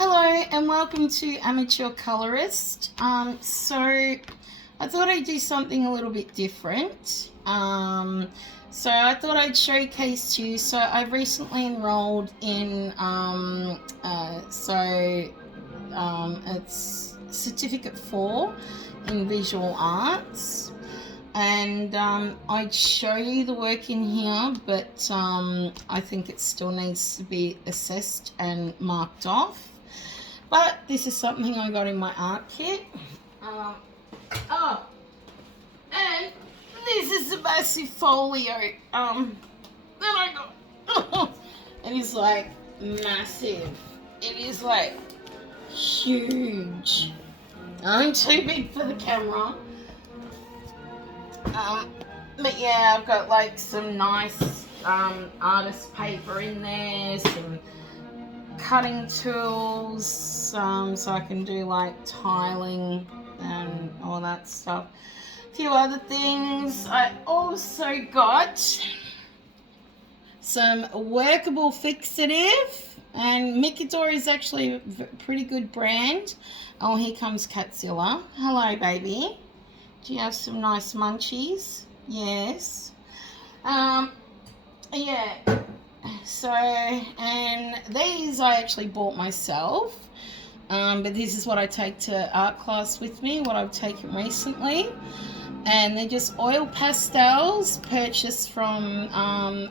Hello and welcome to Amateur Colorist. So I thought I'd do something a little bit different. So I thought I'd showcase to you. So I've recently enrolled in it's Certificate 4 in Visual Arts. And I'd show you the work in here, but I think it still needs to be assessed and marked off. But this is something I got in my art kit. And this is a massive folio that I got. It is like massive. It is like huge. I'm too big for the camera. But yeah, I've got like some nice artist paper in there, some cutting tools, so I can do like tiling and all that stuff. A few other things. I also got some workable fixative, and Mikador is actually a pretty good brand. Oh, here comes Catzilla. Hello, baby. Do you have some nice munchies? Yes. Yeah. So, and these I actually bought myself. But this is what I take to art class with me, what I've taken recently. And they're just oil pastels purchased from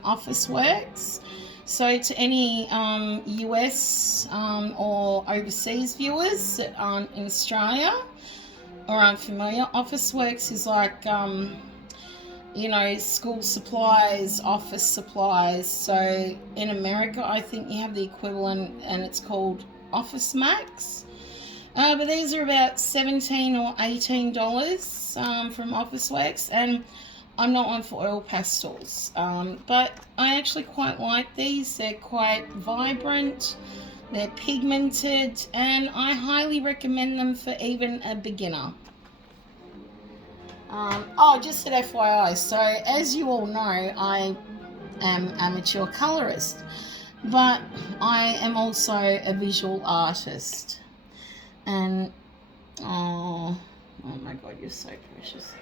Officeworks. So to any US or overseas viewers that aren't in Australia or aren't familiar, Officeworks is like, school supplies, office supplies. So in America, I think you have the equivalent, and it's called Office Max. But these are about $17 or $18 from Officeworks, and I'm not one for oil pastels. But I actually quite like these. They're quite vibrant, they're pigmented, and I highly recommend them for even a beginner. Just an FYI, so as you all know, I am amateur colorist, but I am also a visual artist. And oh my god, you're so precious.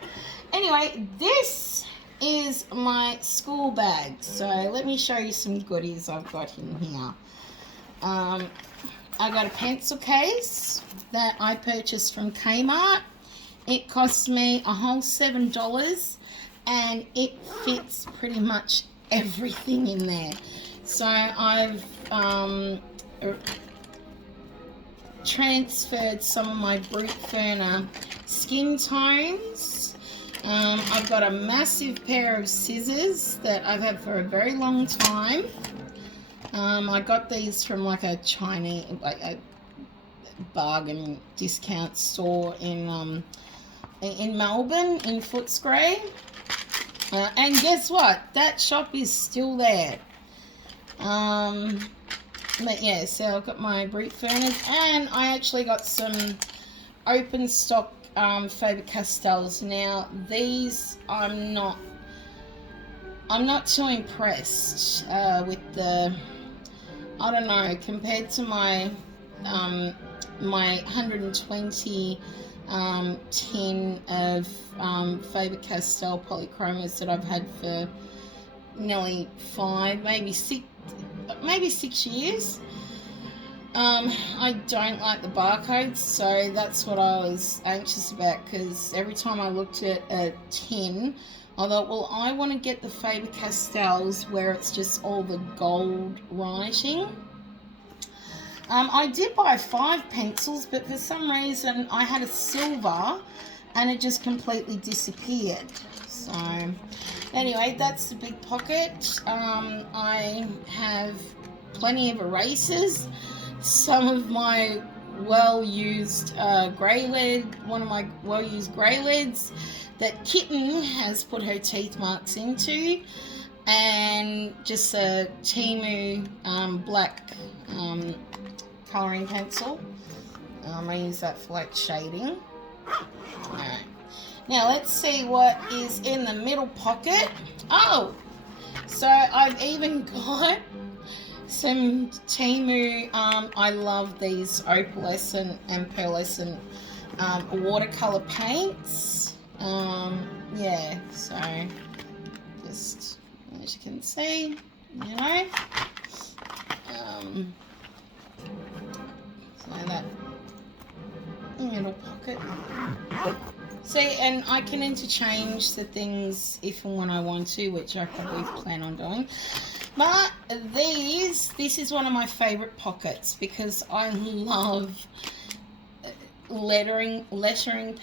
Anyway, this is my school bag, so let me show you some goodies I've got in here. I got a pencil case that I purchased from Kmart. It cost me a whole $7, and it fits pretty much everything in there. So I've transferred some of my Brute Ferner skin tones. I've got a massive pair of scissors that I've had for a very long time. I got these from like a Chinese, like a bargain discount store in Melbourne, in Footscray. And guess what? That shop is still there. But yeah, so I've got my Brute Ferners, and I actually got some open stock Faber-Castells. Now these I'm not too impressed with the, I don't know, compared to my my 120 tin of Faber-Castell polychromos that I've had for nearly 5, maybe 6 years. I don't like the barcodes, so that's what I was anxious about, because every time I looked at a tin, I thought, well, I want to get the Faber-Castells where it's just all the gold writing. I did buy 5 pencils, but for some reason I had a silver and it just completely disappeared. So anyway, that's the big pocket. I have plenty of erasers, some of my well-used grey lead, one of my well-used grey leads that Kitten has put her teeth marks into, and just a Timu black colouring pencil. I use that for like shading. Alright, now let's see what is in the middle pocket. Oh, so I've even got some Temu. I love these opalescent and pearlescent watercolor paints. Yeah, so just as you can see, you know, so that little pocket. See, and I can interchange the things if and when I want to, which I probably plan on doing. But this is one of my favorite pockets because I love lettering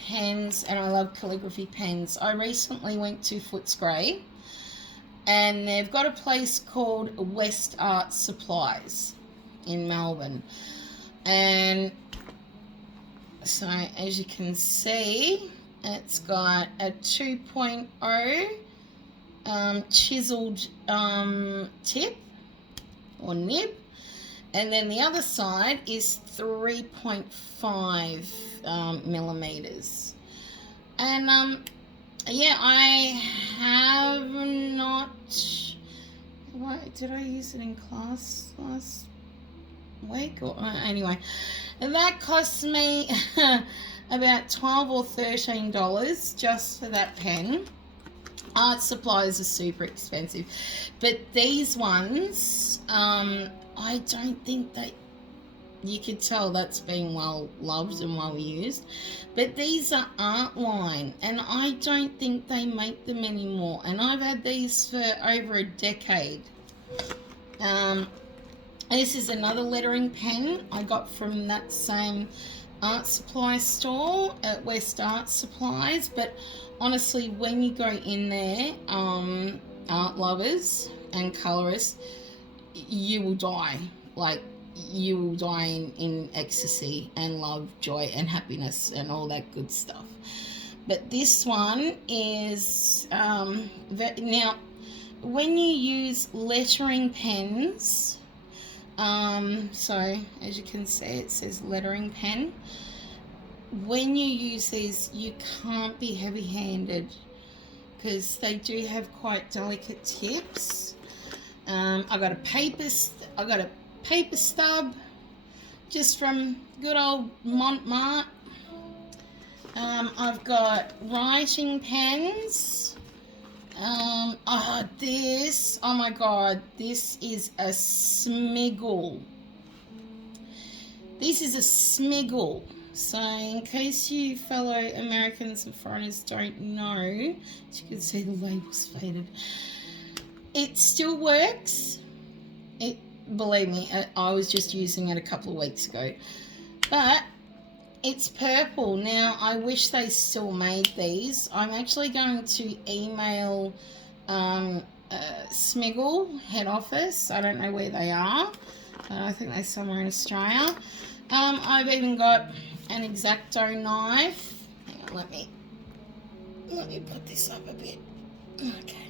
pens, and I love calligraphy pens. I recently went to Footscray, and they've got a place called West Art Supplies in Melbourne, and so as you can see, it's got a 2.0 chiseled tip or nib, and then the other side is 3.5 millimeters. And yeah, I have not. Did I use it in class last week? Or anyway, and that cost me about $12 or $13 just for that pen. Art supplies are super expensive, but these ones, I don't think you could tell that's been well loved and well used, but these are Art Line, and I don't think they make them anymore, and I've had these for over a decade. This is another lettering pen I got from that same art supply store at West Art Supplies, but honestly, when you go in there, art lovers and colorists, you will die. Like, you will die in ecstasy and love, joy and happiness and all that good stuff. But this one is now when you use lettering pens, so as you can see, it says lettering pen. When you use these, you can't be heavy-handed because they do have quite delicate tips. I got a paper stub just from good old Montmartre. I've got writing pens. Oh my god, this is a Smiggle. This is a Smiggle. So in case you fellow Americans and foreigners don't know, as you can see the label's faded, it still works. Believe me, I was just using it a couple of weeks ago, but it's purple. Now I wish they still made these. I'm actually going to email Smiggle head office. I don't know where they are, but I think they're somewhere in Australia. I've even got an X-Acto knife. Hang on, let me put this up a bit. Okay.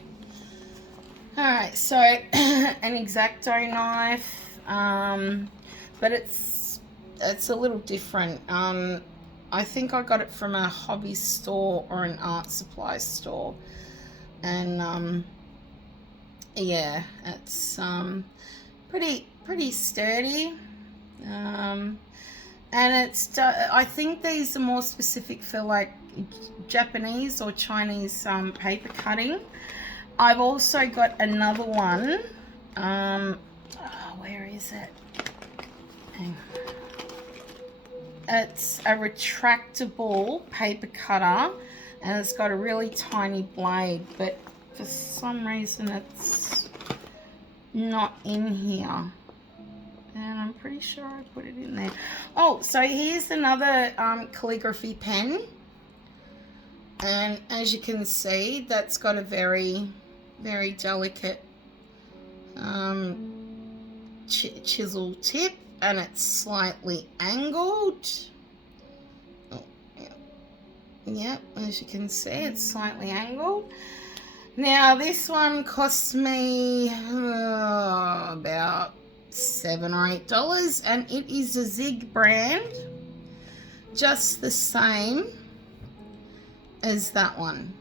Alright, so an X-Acto knife, but it's a little different. I think I got it from a hobby store or an art supply store, and yeah, it's pretty sturdy. And I think these are more specific for like Japanese or Chinese paper cutting. I've also got another one. Where is it? Hang on. It's a retractable paper cutter, and it's got a really tiny blade, but for some reason it's not in here. And I'm pretty sure I put it in there. Oh, so here's another calligraphy pen. And as you can see, that's got a very, very delicate chisel tip, and it's slightly angled. Oh, yeah, as you can see, it's slightly angled. Now, this one cost me about $7 or $8, and it is a Zig brand, just the same as that one.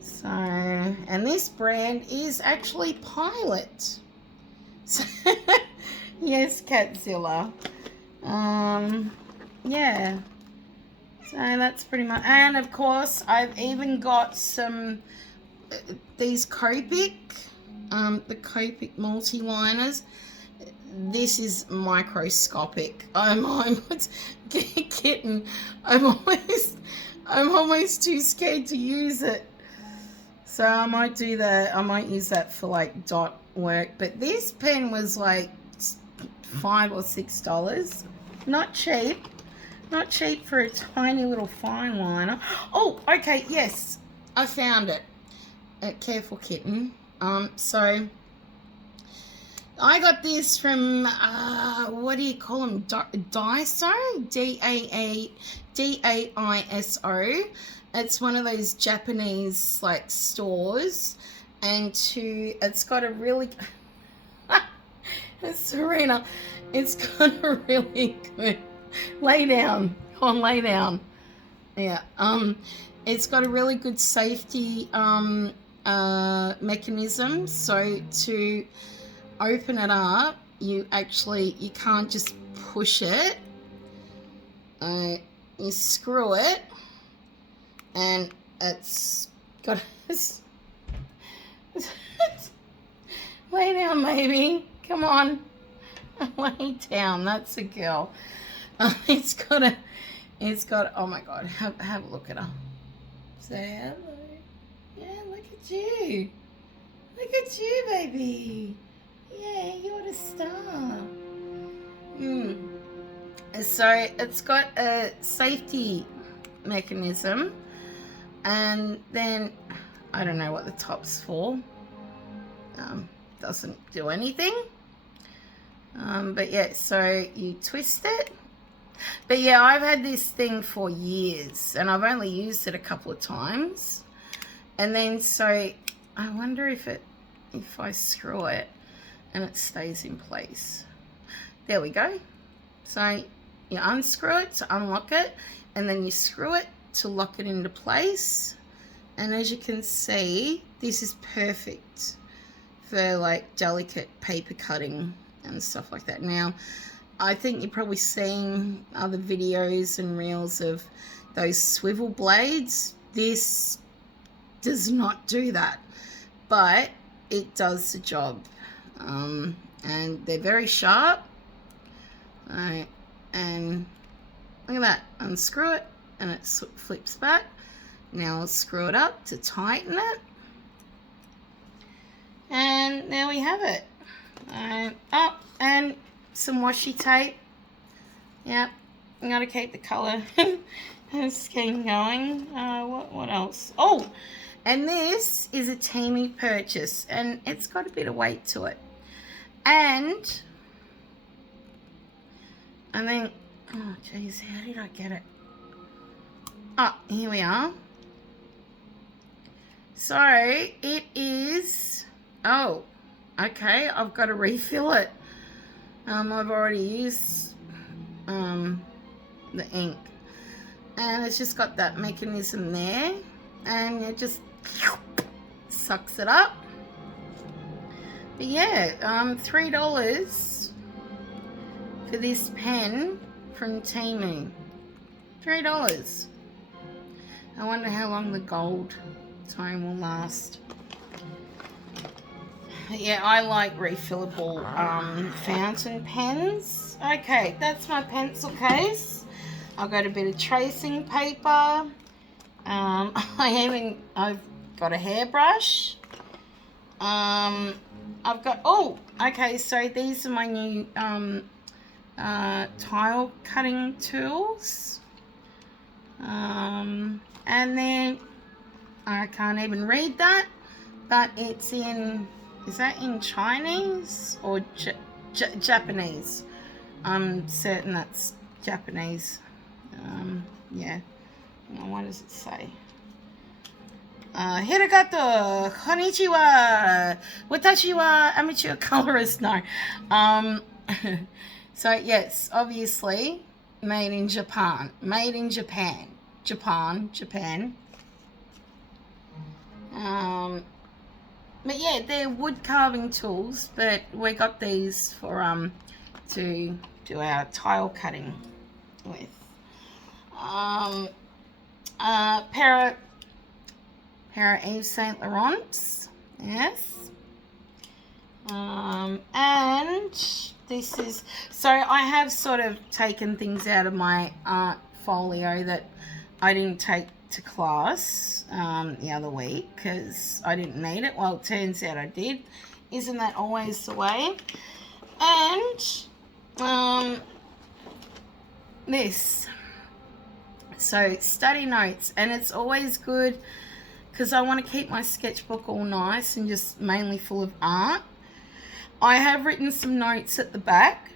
So, and this brand is actually Pilot. So, yes, Catzilla. Yeah. So that's pretty much, and of course I've even got some these Copic, the Copic multi-liners. This is microscopic. I'm kitten. I'm almost too scared to use it. So I might do that. I might use that for like dot work. But this pen was like $5 or $6. Not cheap. Not cheap for a tiny little fine liner. Oh, okay, yes. I found it. Careful kitten. So I got this from what do you call them? Daiso, Daiso. It's one of those Japanese like stores, and it's got a really Serena. It's got a really good lay down. Come on, lay down. Yeah. It's got a really good safety mechanism. So to open it up, you can't just push it. You screw it, and it's got lay down, baby. Come on, lay down. That's a girl. It's got. Oh my God, have a look at her. Say hello. Yeah, look at you. Look at you, baby. Yeah, you're a star. So it's got a safety mechanism, and then I don't know what the top's for. Doesn't do anything. But yeah, so you twist it. But yeah, I've had this thing for years, and I've only used it a couple of times. And then so I wonder if I screw it and it stays in place. There we go. So you unscrew it to unlock it, and then you screw it to lock it into place. And as you can see, this is perfect for like delicate paper cutting and stuff like that. Now, I think you've probably seen other videos and reels of those swivel blades. This does not do that, but it does the job. And they're very sharp. Alright, and look at that. Unscrew it, and it flips back. Now I'll screw it up to tighten it. And there we have it. And some washi tape. Yep, I'm gonna keep the colour scheme going. What else? Oh, and this is a Temu purchase, and it's got a bit of weight to it. And I think, oh geez, how did I get it? Oh, here we are. So it is. Oh, okay. I've got to refill it. I've already used the ink, and it's just got that mechanism there, and it just sucks it up. But yeah, $3 for this pen from Temu. $3. I wonder how long the gold tone will last. Yeah, I like refillable fountain pens. Okay, that's my pencil case. I've got a bit of tracing paper. I've got a hairbrush. I've got, oh, okay, so these are my new tile cutting tools. And then I can't even read that, but it's in, is that in Chinese or Japanese? I'm certain that's Japanese. Yeah. What does it say? Hirigato, konnichiwa, watashi wa amateur colorist. No. So yes, obviously made in Japan. Made in Japan. Japan. but yeah, they're wood carving tools, but we got these for to do our tile cutting with. Pair of Yves Saint Laurents, yes. And this is, so I have sort of taken things out of my art folio that I didn't take to class the other week because I didn't need it. Well, it turns out I did. Isn't that always the way? And this, so study notes, and it's always good because I want to keep my sketchbook all nice and just mainly full of art. I have written some notes at the back,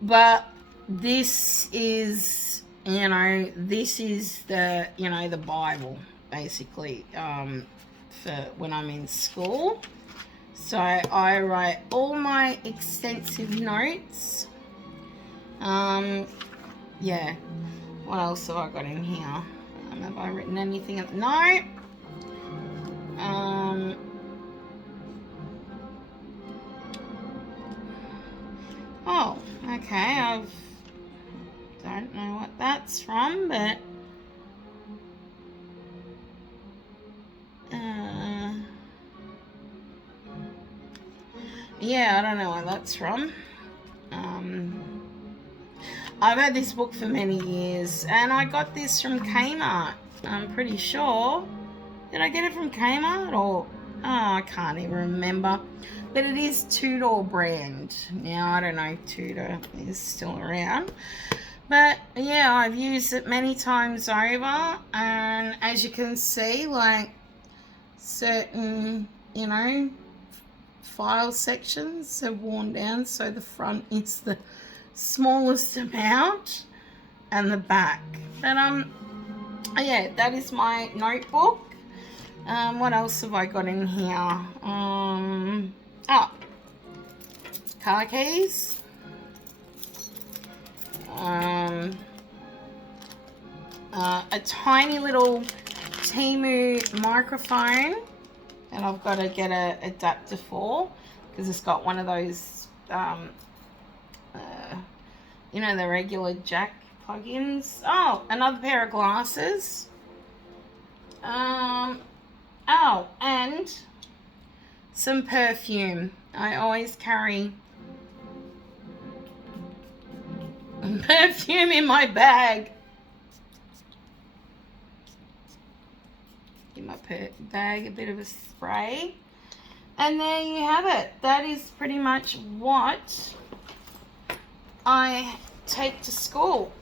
but this is, this is the, the Bible, basically, for when I'm in school. So I write all my extensive notes. Yeah. What else have I got in here? Have I written anything? No. Oh, okay. I don't know what that's from, but yeah, I don't know what that's from. I've had this book for many years, and I got this from Kmart. I'm pretty sure. Did I get it from Kmart or? Oh, I can't even remember. But it is Tudor brand. Now, I don't know if Tudor is still around. But, yeah, I've used it many times over. And as you can see, like, certain, file sections have worn down. So the front is the smallest amount and the back. But, yeah, that is my notebook. What else have I got in here? Car keys. A tiny little Temu microphone that I've got to get an adapter for because it's got one of those, the regular jack plug-ins. Oh, another pair of glasses. Oh, and some perfume. I always carry perfume in my bag. Give my bag a bit of a spray. And there you have it. That is pretty much what I take to school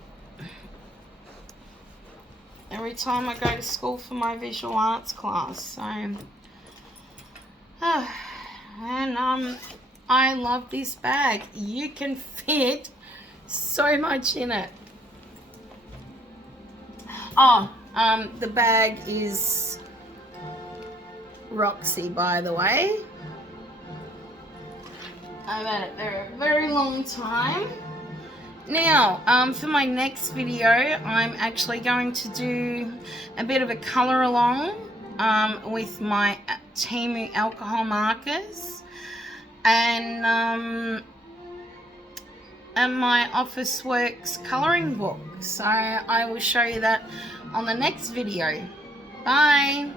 every time I go to school for my visual arts class. So, and I love this bag. You can fit so much in it. Oh, the bag is Roxy, by the way. I've had it there a very long time. Now, for my next video, I'm actually going to do a bit of a colour along with my Temu alcohol markers and my Office Works colouring book. So I will show you that on the next video. Bye!